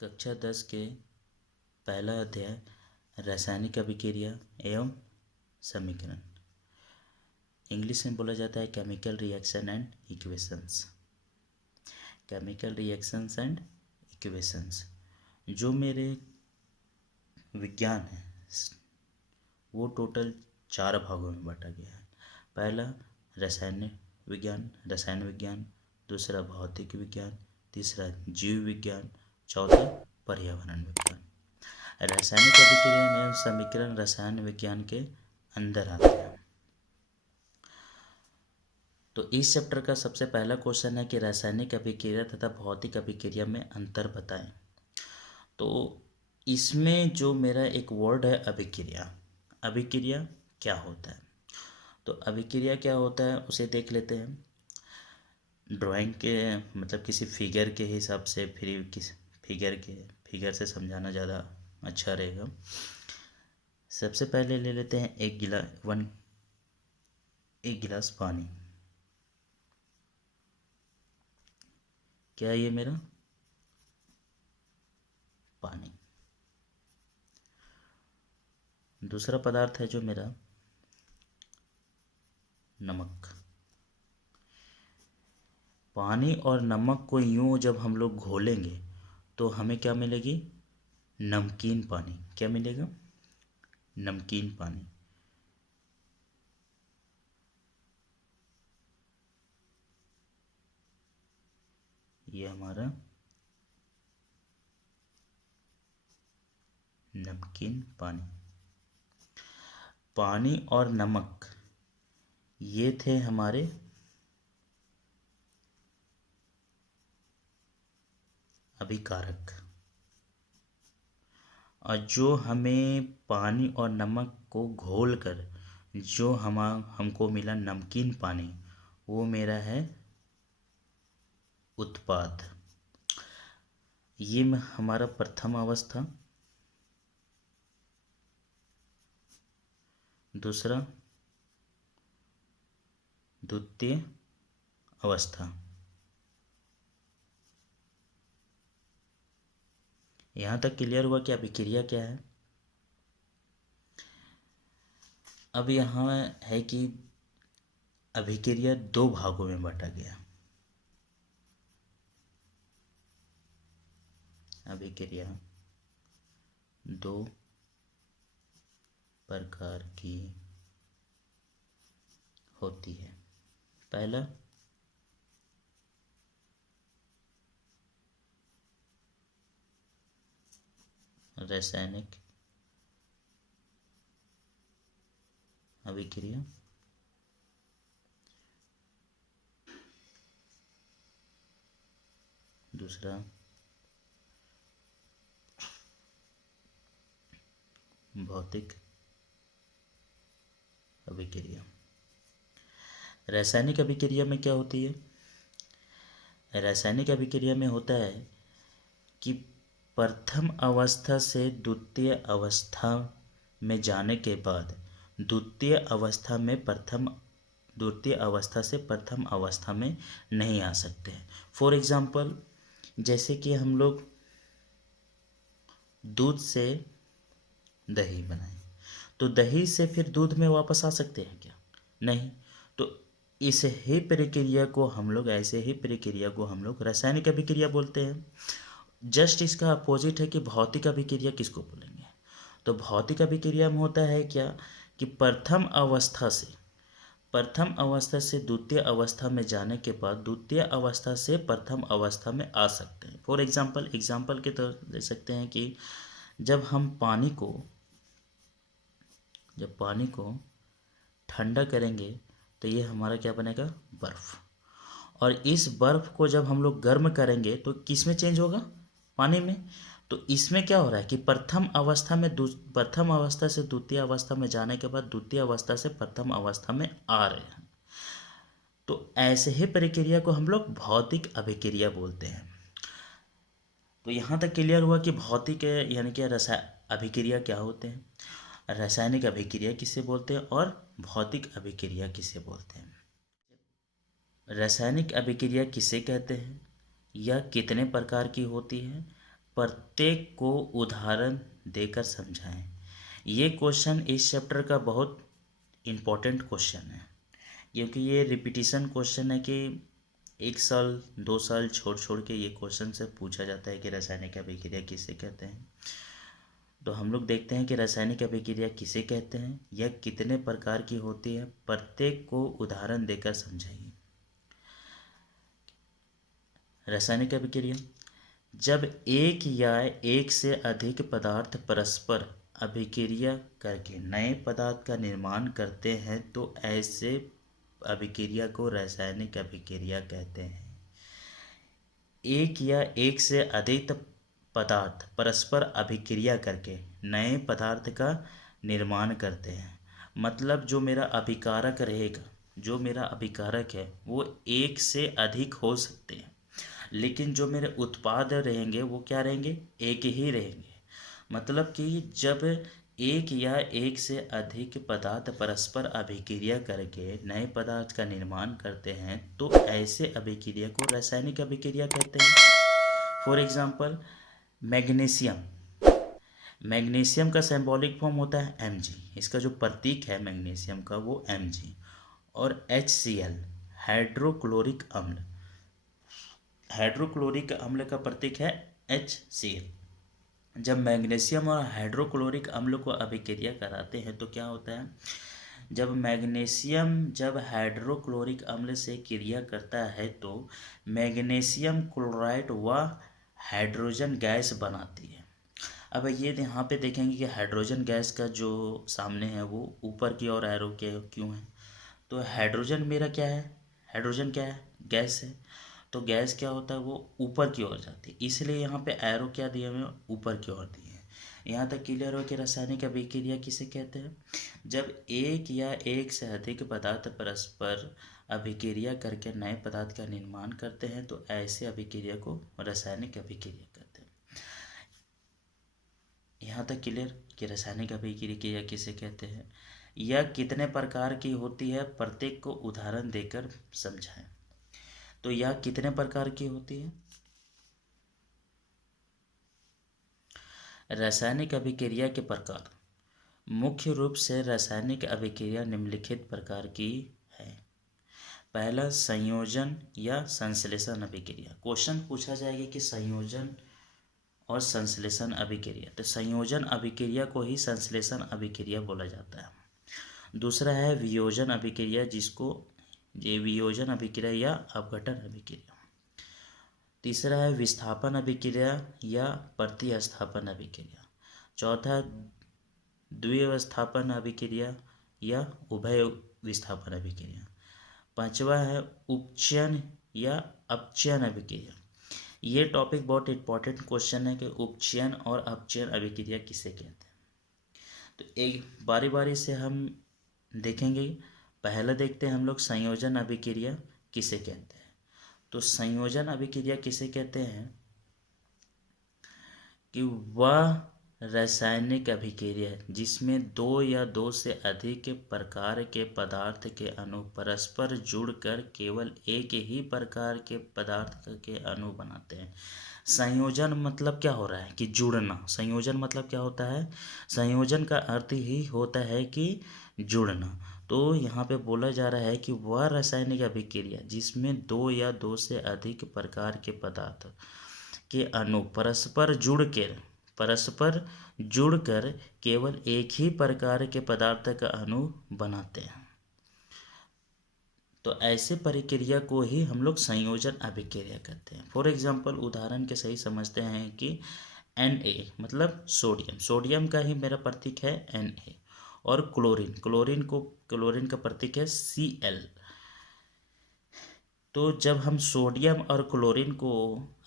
कक्षा 10 के पहला अध्याय रासायनिक अभिक्रिया एवं समीकरण। इंग्लिश में बोला जाता है chemical reaction and equations. Chemical reactions and equations जो मेरे विज्ञान है वो टोटल 4 भागों में बांटा गया है। पहला रसायन विज्ञान, दूसरा भौतिक विज्ञान, तीसरा जीव विज्ञान, चौथा पर्यावरण विज्ञान। रासायनिक अभिक्रिया एवं समीकरण रसायन विज्ञान के अंदर आते हैं। तो इस चैप्टर का सबसे पहला क्वेश्चन है कि रासायनिक अभिक्रिया तथा भौतिक अभिक्रिया में अंतर बताएं। तो इसमें जो मेरा एक वर्ड है अभिक्रिया, अभिक्रिया क्या होता है? तो अभिक्रिया क्या होता है उसे देख लेते हैं। ड्राइंग के मतलब किसी फिगर के हिसाब से, फिर किस फिगर से समझाना ज़्यादा अच्छा रहेगा। सबसे पहले ले लेते हैं एक गिलास पानी। क्या है ये मेरा? पानी। दूसरा पदार्थ है जो मेरा नमक। पानी और नमक को यूं जब हम लोग घोलेंगे तो हमें क्या मिलेगी? नमकीन पानी। क्या मिलेगा? नमकीन पानी। ये हमारा नमकीन पानी। पानी और नमक ये थे हमारे अभिकारक। और जो हमें पानी और नमक को घोलकर जो हमको मिला नमकीन पानी, वो मेरा है उत्पाद। ये हमारा प्रथम अवस्था, दूसरा द्वितीय अवस्था। यहाँ तक क्लियर हुआ कि अभिक्रिया क्या है। अब यहाँ है कि अभिक्रिया 2 भागों में बांटा गया। अभिक्रिया 2 प्रकार की होती है। पहला रासायनिक अभिक्रिया, दूसरा भौतिक अभिक्रिया। रासायनिक अभिक्रिया में क्या होती है? रासायनिक अभिक्रिया में होता है कि प्रथम अवस्था से द्वितीय अवस्था में जाने के बाद द्वितीय अवस्था से प्रथम अवस्था में नहीं आ सकते हैं। फॉर एग्जाम्पल, जैसे कि हम लोग दूध से दही बनाए तो दही से फिर दूध में वापस आ सकते हैं क्या? नहीं। तो ऐसे ही प्रक्रिया को हम लोग रासायनिक अभिक्रिया बोलते हैं। जस्ट इसका अपोजिट है कि भौतिक अभिक्रिया किसको बोलेंगे? तो भौतिक अभिक्रिया में होता है क्या कि प्रथम अवस्था से द्वितीय अवस्था में जाने के बाद द्वितीय अवस्था से प्रथम अवस्था में आ सकते हैं। फॉर एग्जाम्पल के तौर ले सकते हैं कि जब पानी को ठंडा करेंगे तो ये हमारा क्या बनेगा? बर्फ़। और इस बर्फ़ को जब हम लोग गर्म करेंगे तो किस में चेंज होगा? पानी में। तो इसमें क्या हो रहा है कि प्रथम अवस्था से द्वितीय अवस्था में जाने के बाद द्वितीय अवस्था से प्रथम अवस्था में आ रहे हैं। तो ऐसे ही प्रक्रिया को हम लोग भौतिक अभिक्रिया बोलते हैं। तो यहाँ तक क्लियर हुआ कि भौतिक यानी कि अभिक्रिया क्या होते हैं, रासायनिक अभिक्रिया किसे बोलते हैं और भौतिक अभिक्रिया किसे बोलते हैं। रासायनिक अभिक्रिया किसे कहते हैं या कितने प्रकार की होती है? प्रत्येक को उदाहरण देकर समझाएं। ये क्वेश्चन इस चैप्टर का बहुत इम्पोर्टेंट क्वेश्चन है, क्योंकि ये रिपीटिशन क्वेश्चन है कि 1 साल 2 साल छोड़ छोड़ के ये क्वेश्चन से पूछा जाता है कि रासायनिक अभिक्रिया किसे कहते हैं। तो हम लोग देखते हैं कि रासायनिक अभिक्रिया किसे कहते हैं, यह कितने प्रकार की होती है, प्रत्येक को उदाहरण देकर समझाइए। रासायनिक अभिक्रिया, जब एक या एक से अधिक पदार्थ परस्पर अभिक्रिया करके नए पदार्थ का निर्माण करते हैं तो ऐसे अभिक्रिया को रासायनिक अभिक्रिया कहते हैं। एक या एक से अधिक पदार्थ परस्पर अभिक्रिया करके नए पदार्थ का निर्माण करते हैं, मतलब जो मेरा अभिकारक रहेगा, जो मेरा अभिकारक है वो एक से अधिक हो सकते हैं, लेकिन जो मेरे उत्पाद रहेंगे वो क्या रहेंगे, एक ही रहेंगे। मतलब कि जब एक या एक से अधिक पदार्थ परस्पर अभिक्रिया करके नए पदार्थ का निर्माण करते हैं तो ऐसे अभिक्रिया को रासायनिक अभिक्रिया कहते हैं। फॉर एग्जाम्पल मैग्नीशियम, मैग्नीशियम का सिंबॉलिक फॉर्म होता है Mg, इसका जो प्रतीक है मैग्नीशियम का वो Mg। और HCl हाइड्रोक्लोरिक अम्ल, हाइड्रोक्लोरिक अम्ल का प्रतीक है HCl। जब मैग्नीशियम और हाइड्रोक्लोरिक अम्ल को अभिक्रिया कराते हैं तो क्या होता है, जब मैग्नीशियम जब हाइड्रोक्लोरिक अम्ल से क्रिया करता है तो मैग्नीशियम क्लोराइड व हाइड्रोजन गैस बनाती है। अब ये यहाँ पे देखेंगे कि हाइड्रोजन गैस का जो सामने है वो ऊपर की ओर एरो के क्यों है, तो हाइड्रोजन मेरा क्या है, हाइड्रोजन क्या है, गैस है, तो गैस क्या होता है वो ऊपर की ओर जाती है, इसलिए यहाँ पे एरो क्या दिए हुए हैं, ऊपर की ओर दिए हैं। यहाँ तक क्लियर हो कि रासायनिक अभिक्रिया किसे कहते हैं, जब एक या एक से अधिक पदार्थ परस्पर अभिक्रिया करके नए पदार्थ का निर्माण करते हैं तो ऐसे अभिक्रिया को रासायनिक अभिक्रिया कहते हैं। यहाँ तक क्लियर कि रासायनिक अभिक्रिया किसे कहते हैं, यह कितने प्रकार की होती है, प्रत्येक को उदाहरण देकर समझाएं। तो यह कितने प्रकार की होती है, रासायनिक अभिक्रिया के प्रकार, मुख्य रूप से रासायनिक अभिक्रिया निम्नलिखित प्रकार की है। पहला संयोजन या संश्लेषण अभिक्रिया, क्वेश्चन पूछा जाएगा कि संयोजन और संश्लेषण अभिक्रिया, तो संयोजन अभिक्रिया को ही संश्लेषण अभिक्रिया बोला जाता है। दूसरा है वियोजन अभिक्रिया, जिसको ये वियोजन अभिक्रिया या अपघटन अभिक्रिया। तीसरा है विस्थापन अभिक्रिया या प्रतिस्थापन अभिक्रिया। चौथा द्विस्थापन अभिक्रिया या उभय विस्थापन अभिक्रिया। पांचवा है उपचयन या अपचयन अभिक्रिया। ये टॉपिक बहुत इंपॉर्टेंट क्वेश्चन है कि उपचयन और अपचयन अभिक्रिया किसे कहते हैं। तो एक बारी बारी से हम देखेंगे। पहले देखते हैं हम लोग संयोजन अभिक्रिया किसे कहते हैं। तो संयोजन अभिक्रिया किसे कहते हैं कि वह रासायनिक अभिक्रिया जिसमें दो या दो से अधिक प्रकार के पदार्थ के अणु परस्पर जुड़कर केवल एक ही प्रकार के पदार्थ के अणु बनाते हैं। संयोजन मतलब क्या हो रहा है कि जुड़ना। संयोजन मतलब क्या होता है, संयोजन का अर्थ ही होता है कि जुड़ना। तो यहाँ पे बोला जा रहा है कि वह रासायनिक अभिक्रिया जिसमें दो या दो से अधिक प्रकार के पदार्थ के अणु परस्पर जुड़कर केवल एक ही प्रकार के पदार्थ का अणु बनाते हैं, तो ऐसे प्रक्रिया को ही हम लोग संयोजन अभिक्रिया कहते हैं। फॉर एग्जांपल उदाहरण के सही समझते हैं कि Na मतलब सोडियम, सोडियम का ही मेरा प्रतीक है Na, और क्लोरीन का प्रतीक है Cl। तो जब हम सोडियम और क्लोरीन को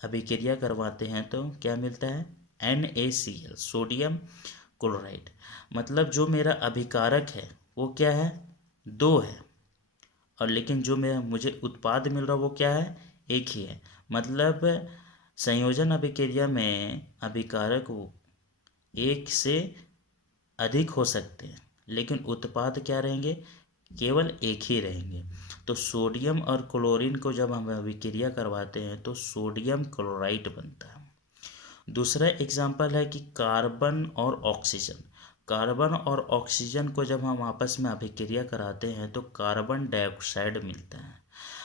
अभिक्रिया करवाते हैं तो क्या मिलता है, NaCl, सोडियम क्लोराइड। मतलब जो मेरा अभिकारक है वो क्या है, दो है, और लेकिन जो मुझे उत्पाद मिल रहा है वो क्या है, एक ही है। मतलब संयोजन अभिक्रिया में अभिकारक एक से अधिक हो सकते हैं लेकिन उत्पाद क्या रहेंगे, केवल एक ही रहेंगे। तो सोडियम और क्लोरीन को जब हम अभिक्रिया करवाते हैं तो सोडियम क्लोराइड बनता है। दूसरा एग्जाम्पल है कि कार्बन और ऑक्सीजन। कार्बन और ऑक्सीजन को जब हम आपस में अभिक्रिया कराते हैं तो कार्बन डाइऑक्साइड मिलता है।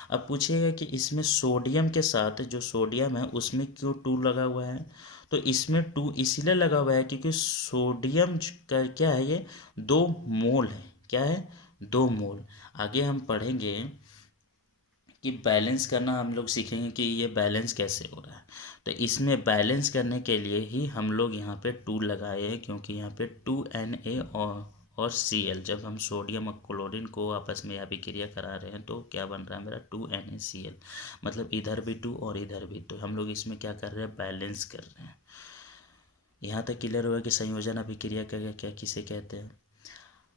अब पूछिएगा कि इसमें सोडियम के साथ जो सोडियम है उसमें क्यों 2 लगा हुआ है। तो इसमें 2 इसीलिए लगा हुआ है क्योंकि सोडियम का क्या है, ये 2 मोल है। क्या है, 2 मोल। आगे हम पढ़ेंगे कि बैलेंस करना हम लोग सीखेंगे कि ये बैलेंस कैसे हो रहा है। तो इसमें बैलेंस करने के लिए ही हम लोग यहाँ पे 2 लगाए हैं, क्योंकि यहाँ पे 2Na और Cl, जब हम सोडियम और क्लोरीन को आपस में अभिक्रिया करा रहे हैं तो क्या बन रहा है मेरा 2NaCl, मतलब इधर भी 2 और इधर भी। तो हम लोग इसमें क्या कर रहे हैं, बैलेंस कर रहे हैं। यहाँ तक क्लियर हुआ कि संयोजन अभिक्रिया क्या किसे कहते हैं।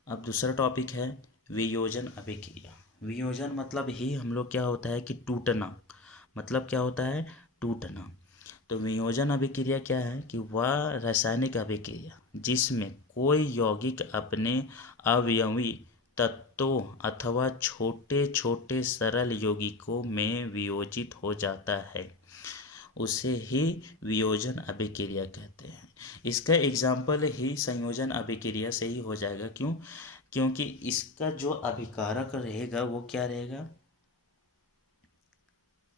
अब दूसरा टॉपिक है वियोजन अभिक्रिया। वियोजन मतलब ही हम लोग क्या होता है कि टूटना, मतलब क्या होता है, टूटना। तो वियोजन अभिक्रिया क्या है कि वह रासायनिक अभिक्रिया जिसमें कोई यौगिक अपने अवयवी तत्वों अथवा छोटे छोटे सरल यौगिकों में वियोजित हो जाता है, उसे ही वियोजन अभिक्रिया कहते हैं। इसका एग्जाम्पल ही संयोजन अभिक्रिया से ही हो जाएगा। क्यों, क्योंकि इसका जो अभिकारक रहेगा वो क्या रहेगा,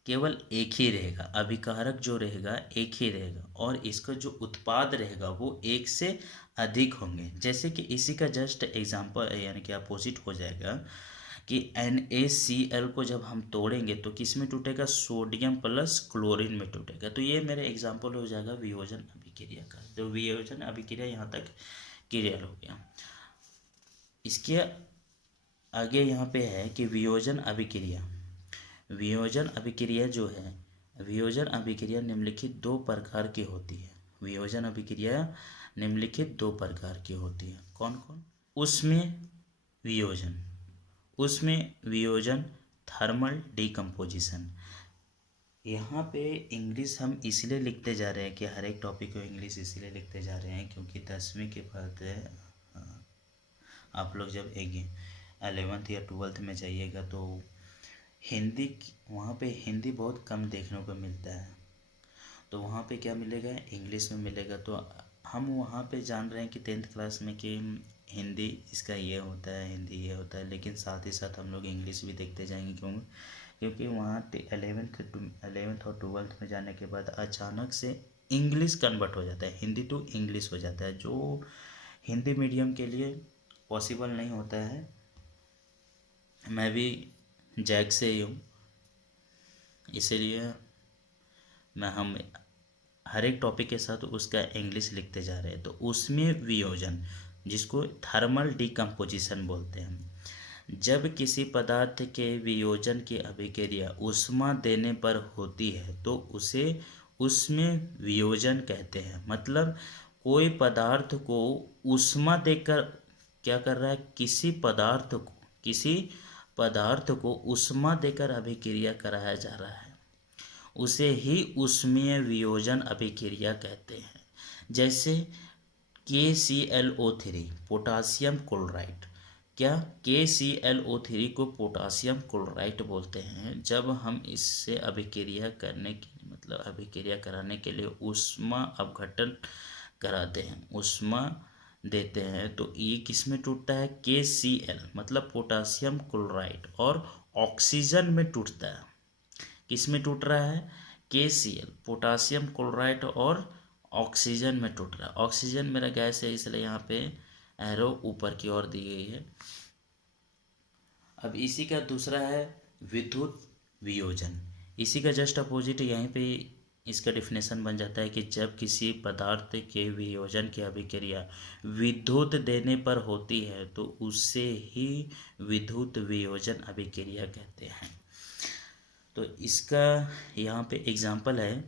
केवल एक ही रहेगा। अभिकारक जो रहेगा एक ही रहेगा और इसका जो उत्पाद रहेगा वो एक से अधिक होंगे। जैसे कि इसी का जस्ट एग्जाम्पल यानी कि अपोजिट हो जाएगा कि NaCl को जब हम तोड़ेंगे तो किस में टूटेगा, सोडियम प्लस क्लोरीन में टूटेगा। तो ये मेरा एग्जाम्पल हो जाएगा वियोजन अभिक्रिया का। तो वियोजन अभिक्रिया यहाँ तक क्लियर हो गया। इसके आगे यहाँ पे है कि वियोजन अभिक्रिया। वियोजन अभिक्रिया जो है, वियोजन अभिक्रिया निम्नलिखित 2 प्रकार की होती है। वियोजन अभिक्रिया निम्नलिखित 2 प्रकार की होती है। कौन कौन, उसमें वियोजन, उसमें वियोजन थर्मल डिकम्पोजिशन। यहाँ पे इंग्लिश हम इसलिए लिखते जा रहे हैं कि हर एक टॉपिक को इंग्लिश इसलिए लिखते जा रहे हैं क्योंकि 10वीं के बाद आप लोग जब 11th या 12th में जाइएगा तो हिंदी, वहाँ पे हिंदी बहुत कम देखने को मिलता है। तो वहाँ पे क्या मिलेगा, इंग्लिश में मिलेगा। तो हम वहाँ पे जान रहे हैं कि 10th क्लास में कि हिंदी इसका ये होता है, हिंदी ये होता है, लेकिन साथ ही साथ हम लोग इंग्लिश भी देखते जाएंगे। क्योंकि वहाँ 11th और 12th में जाने के बाद अचानक से इंग्लिश कन्वर्ट हो जाता है, हिंदी टू इंग्लिश हो जाता है, जो हिंदी मीडियम के लिए पॉसिबल नहीं होता है। मैं भी जैक से ही हूँ, इसीलिए हम हर एक टॉपिक के साथ उसका इंग्लिश लिखते जा रहे हैं। तो उसमें वियोजन, जिसको थर्मल डिकम्पोजिशन बोलते हैं, जब किसी पदार्थ के वियोजन की अभिक्रिया ऊष्मा देने पर होती है तो उसे उसमें वियोजन कहते हैं। मतलब कोई पदार्थ को ऊष्मा देकर क्या कर रहा है, किसी पदार्थ को ऊष्मा देकर अभिक्रिया कराया जा रहा है, उसे ही ऊष्मीय वियोजन अभिक्रिया कहते हैं। जैसे KClO3 पोटासियम क्लोराइड, क्या KClO3 को पोटासियम क्लोराइड बोलते हैं। जब हम इससे अभिक्रिया करने के मतलब अभिक्रिया कराने के लिए ऊष्मा अपघटन कराते हैं, ऊष्मा देते हैं, तो ये किस में टूटता है, KCl मतलब पोटासियम क्लोराइड और ऑक्सीजन में टूटता है। किस में टूट रहा है, KCl पोटासियम क्लोराइड और ऑक्सीजन में टूट रहा है। ऑक्सीजन मेरा गैस है इसलिए यहाँ पे एरो ऊपर की ओर दी गई है। अब इसी का दूसरा है विद्युत वियोजन। इसी का जस्ट अपोजिट यहीं पे इसका डिफिनेशन बन जाता है कि जब किसी पदार्थ के वियोजन की अभिक्रिया विद्युत देने पर होती है तो उसे ही विद्युत वियोजन अभिक्रिया कहते हैं। तो इसका यहाँ पे एग्जाम्पल है,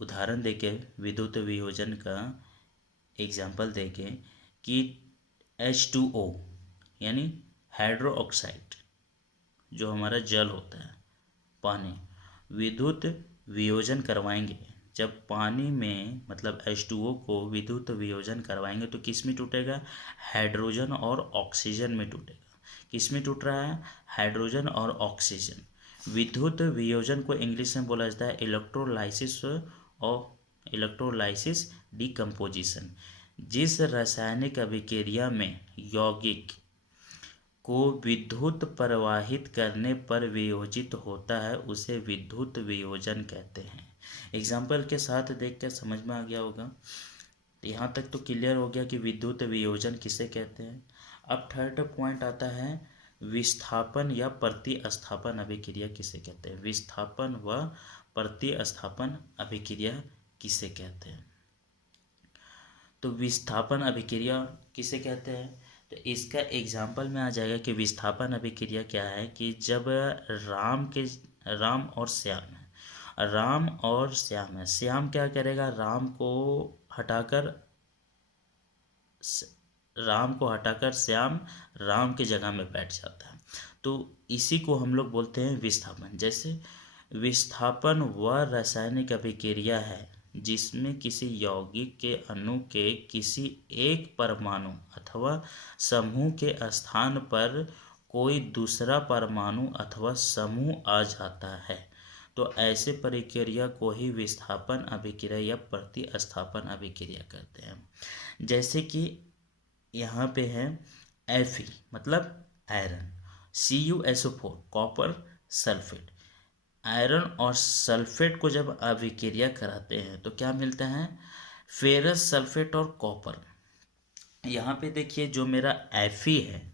उदाहरण देके विद्युत वियोजन का एग्जाम्पल देके कि H2O यानी हाइड्रो ऑक्साइड जो हमारा जल होता है, पानी, विद्युत वियोजन करवाएंगे। जब पानी में मतलब H2O को विद्युत वियोजन करवाएंगे तो किस में टूटेगा, हाइड्रोजन और ऑक्सीजन में टूटेगा। किस में टूट रहा है, हाइड्रोजन और ऑक्सीजन। विद्युत वियोजन को इंग्लिश में बोला जाता है इलेक्ट्रोलाइसिस इलेक्ट्रोलाइसिस डिकम्पोजिशन। जिस रासायनिक अभिक्रिया में यौगिक को विद्युत प्रवाहित करने पर वियोजित होता है उसे विद्युत वियोजन कहते हैं। एग्जाम्पल के साथ देख कर समझ में आ गया होगा। यहाँ तक तो क्लियर हो गया कि विद्युत वियोजन किसे कहते हैं। अब थर्ड पॉइंट आता है विस्थापन या प्रतिस्थापन अभिक्रिया किसे कहते हैं। विस्थापन व प्रतिस्थापन अभिक्रिया किसे कहते हैं। तो विस्थापन अभिक्रिया किसे कहते हैं, तो इसका एग्जाम्पल में आ जाएगा कि विस्थापन अभिक्रिया क्या है कि जब राम और श्याम है, राम और श्याम है, श्याम क्या करेगा, राम को हटाकर श्याम राम की जगह में बैठ जाता है। तो इसी को हम लोग बोलते हैं विस्थापन। जैसे विस्थापन वह रासायनिक अभिक्रिया है जिसमें किसी यौगिक के अणु के किसी एक परमाणु अथवा समूह के स्थान पर कोई दूसरा परमाणु अथवा समूह आ जाता है। तो ऐसे प्रक्रिया को ही विस्थापन अभिक्रिया या प्रतिस्थापन अभिक्रिया कहते हैं। जैसे कि यहाँ पे है Fe मतलब iron, CuSO4 copper sulphate. Iron और सल्फेट को जब अभिक्रिया कराते हैं तो क्या मिलता है, फेरस सल्फेट और कॉपर। यहाँ पे देखिए जो मेरा Fe है,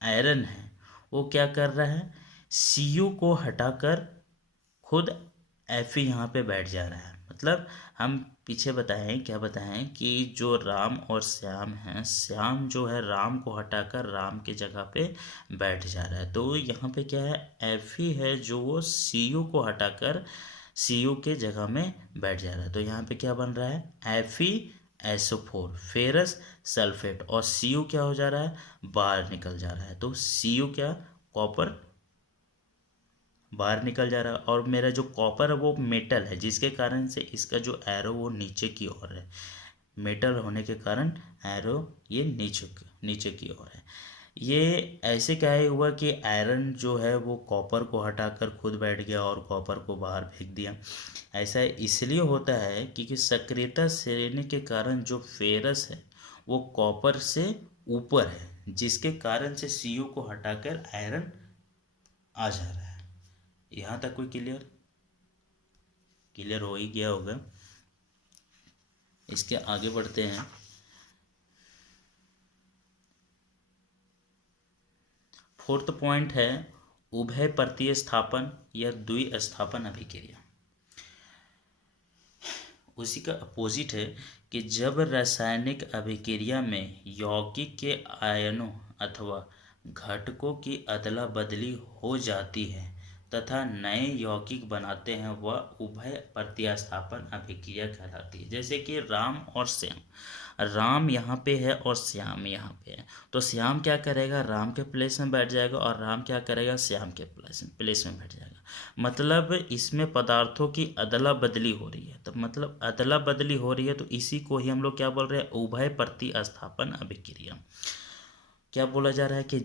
आयरन है, वो क्या कर रहा है, Cu को हटाकर खुद Fe यहाँ पे बैठ जा रहा है। मतलब हम पीछे बताएं, क्या बताएं कि जो राम और श्याम हैं, श्याम जो है राम को हटाकर राम की जगह पे बैठ जा रहा है। तो यहाँ पे क्या है, Fe है जो वो Cu को हटाकर Cu के जगह में बैठ जा रहा है। तो यहाँ पे क्या बन रहा है, FeSO4 फेरस सल्फेट, और Cu क्या हो जा रहा है, बाहर निकल जा रहा है। तो Cu क्या, कॉपर बाहर निकल जा रहा है। और मेरा जो कॉपर है वो मेटल है, जिसके कारण से इसका जो एरो वो नीचे की ओर है। मेटल होने के कारण एरो ये नीचे की ओर है। ये ऐसे क्या है हुआ कि आयरन जो है वो कॉपर को हटाकर खुद बैठ गया और कॉपर को बाहर फेंक दिया। ऐसा इसलिए होता है क्योंकि सक्रियता श्रेणी के कारण जो फेरस है वो कॉपर से ऊपर है, जिसके कारण से Cu को हटाकर आयरन आ जा रहा है। यहाँ तक कोई क्लियर हो ही गया होगा। इसके आगे बढ़ते हैं। फोर्थ पॉइंट है उभय प्रतिस्थापन या द्विस्थापन अभिक्रिया। उसी का अपोजिट है कि जब रासायनिक अभिक्रिया में यौगिक के आयनों अथवा घटकों की अदला बदली हो जाती है तथा नए यौगिक बनाते हैं, वह उभय प्रतिस्थापन अभिक्रिया कहलाती है। जैसे कि राम और श्याम, राम यहाँ पे है और श्याम यहाँ पे है। तो श्याम क्या करेगा, राम के प्लेस में बैठ जाएगा और राम क्या करेगा, श्याम के प्लेस में बैठ जाएगा। मतलब इसमें पदार्थों की अदला बदली हो रही है। तो मतलब अदला बदली हो रही है, तो इसी को ही हम लोग क्या बोल रहे हैं, उभय प्रतिस्थापन अभिक्रिया। क्या बोला जा रहा है कि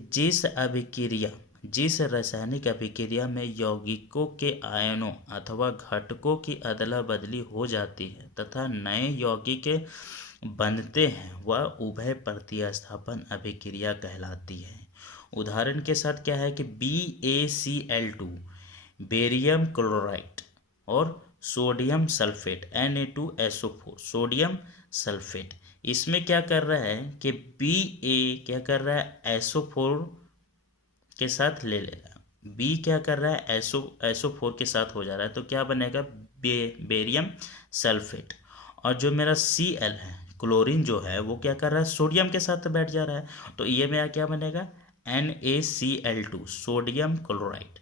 जिस रासायनिक अभिक्रिया में यौगिकों के आयनों अथवा घटकों की अदला बदली हो जाती है तथा नए यौगिक बनते हैं, वह उभय प्रतिस्थापन अभिक्रिया कहलाती है। उदाहरण के साथ क्या है कि BaCl2 बेरियम क्लोराइड और sodium sulphate Na2SO4 sodium sulphate, इसमें क्या कर रहा है कि Ba क्या कर रहा है, SO4 के साथ ले रहा है, B क्या कर रहा है, SO4 के साथ हो जा रहा है। तो क्या बनेगा, बेरियम सल्फेट। और जो मेरा Cl है, क्लोरीन जो है, वो क्या कर रहा है, सोडियम के साथ बैठ जा रहा है। तो ये मेरा क्या बनेगा, NaCl2 सोडियम क्लोराइड।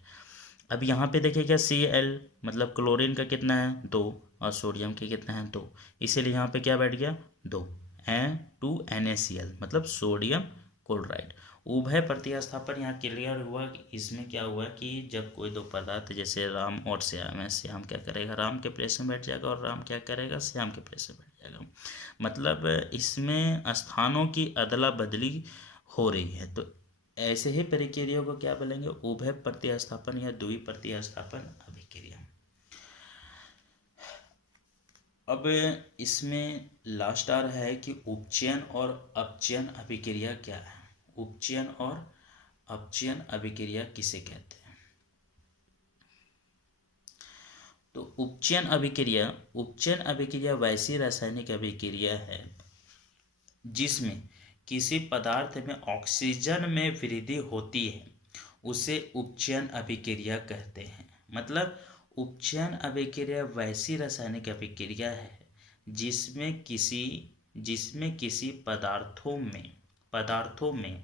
अब यहाँ पे देखिएगा Cl मतलब क्लोरीन का कितना है, 2, और सोडियम के कितना है, 2, इसीलिए यहाँ पे क्या बैठ गया, 2 2NaCl मतलब सोडियम क्लोराइड। उभय प्रतिस्थापन यहाँ क्लियर हुआ कि इसमें क्या हुआ कि जब कोई दो पदार्थ जैसे राम और श्याम है, श्याम क्या करेगा, राम के प्लेस में बैठ जाएगा और राम क्या करेगा, श्याम के प्लेस में बैठ जाएगा। मतलब इसमें स्थानों की अदला बदली हो रही है। तो ऐसे ही प्रक्रिया को क्या बोलेंगे, उभय प्रतिस्थापन या द्वि प्रतिस्थापन अभिक्रिया। अब इसमें लास्ट आ रहा है कि उपचयन और अपचयन अभिक्रिया क्या है। उपचयन और अपचयन अभिक्रिया किसे कहते हैं। तो उपचयन अभिक्रिया वैसी रासायनिक अभिक्रिया है जिसमें किसी पदार्थ में ऑक्सीजन में वृद्धि होती है, उसे उपचयन अभिक्रिया कहते हैं। मतलब उपचयन अभिक्रिया वैसी रासायनिक अभिक्रिया है जिसमें किसी पदार्थों में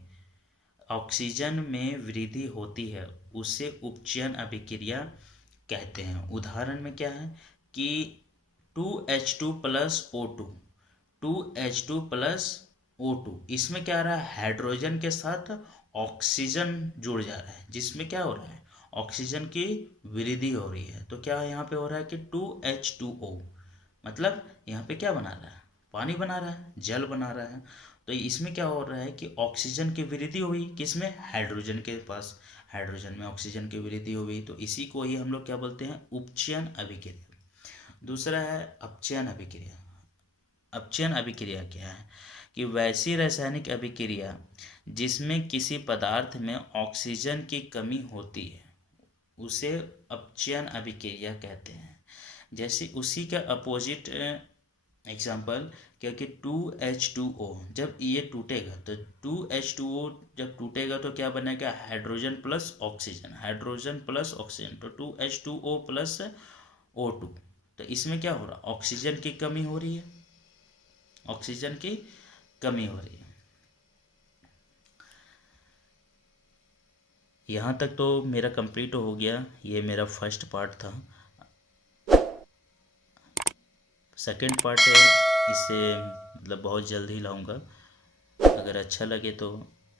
ऑक्सीजन में वृद्धि होती है, उसे उपचयन अभिक्रिया कहते हैं। उदाहरण में क्या है कि 2H2 plus O2, 2H2 plus O2, इसमें क्या आ रहा है, हाइड्रोजन के साथ ऑक्सीजन जुड़ जा रहा है, जिसमें क्या हो रहा है, ऑक्सीजन की वृद्धि हो रही है। तो क्या यहाँ पे हो रहा है कि 2H2O, मतलब यहाँ पे क्या बना रहा है, पानी बना रहा है, जल बना रहा है। तो इसमें क्या हो रहा है कि ऑक्सीजन की वृद्धि हुई, किसमें, हाइड्रोजन के पास, हाइड्रोजन में ऑक्सीजन की वृद्धि हुई। तो इसी को ही हम लोग क्या बोलते हैं, उपचयन अभिक्रिया। दूसरा है अपचयन अभिक्रिया। अपचयन अभिक्रिया क्या है कि वैसी रासायनिक अभिक्रिया जिसमें किसी पदार्थ में ऑक्सीजन की कमी होती है, उसे अपचयन अभिक्रिया कहते हैं। जैसे उसी का अपोजिट एग्जाम्पल क्या कि 2H2O जब ये टूटेगा, तो 2H2O जब टूटेगा तो क्या बनेगा, hydrogen plus oxygen, hydrogen plus oxygen, तो 2H2O प्लस O2। तो इसमें क्या हो रहा है, ऑक्सीजन की कमी हो रही है, ऑक्सीजन की कमी हो रही है। यहाँ तक तो मेरा कंप्लीट हो गया, ये मेरा फर्स्ट पार्ट था। सेकंड पार्ट है, इसे मतलब बहुत जल्द ही लाऊंगा। अगर अच्छा लगे तो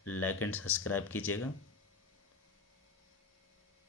लाइक एंड सब्सक्राइब कीजिएगा।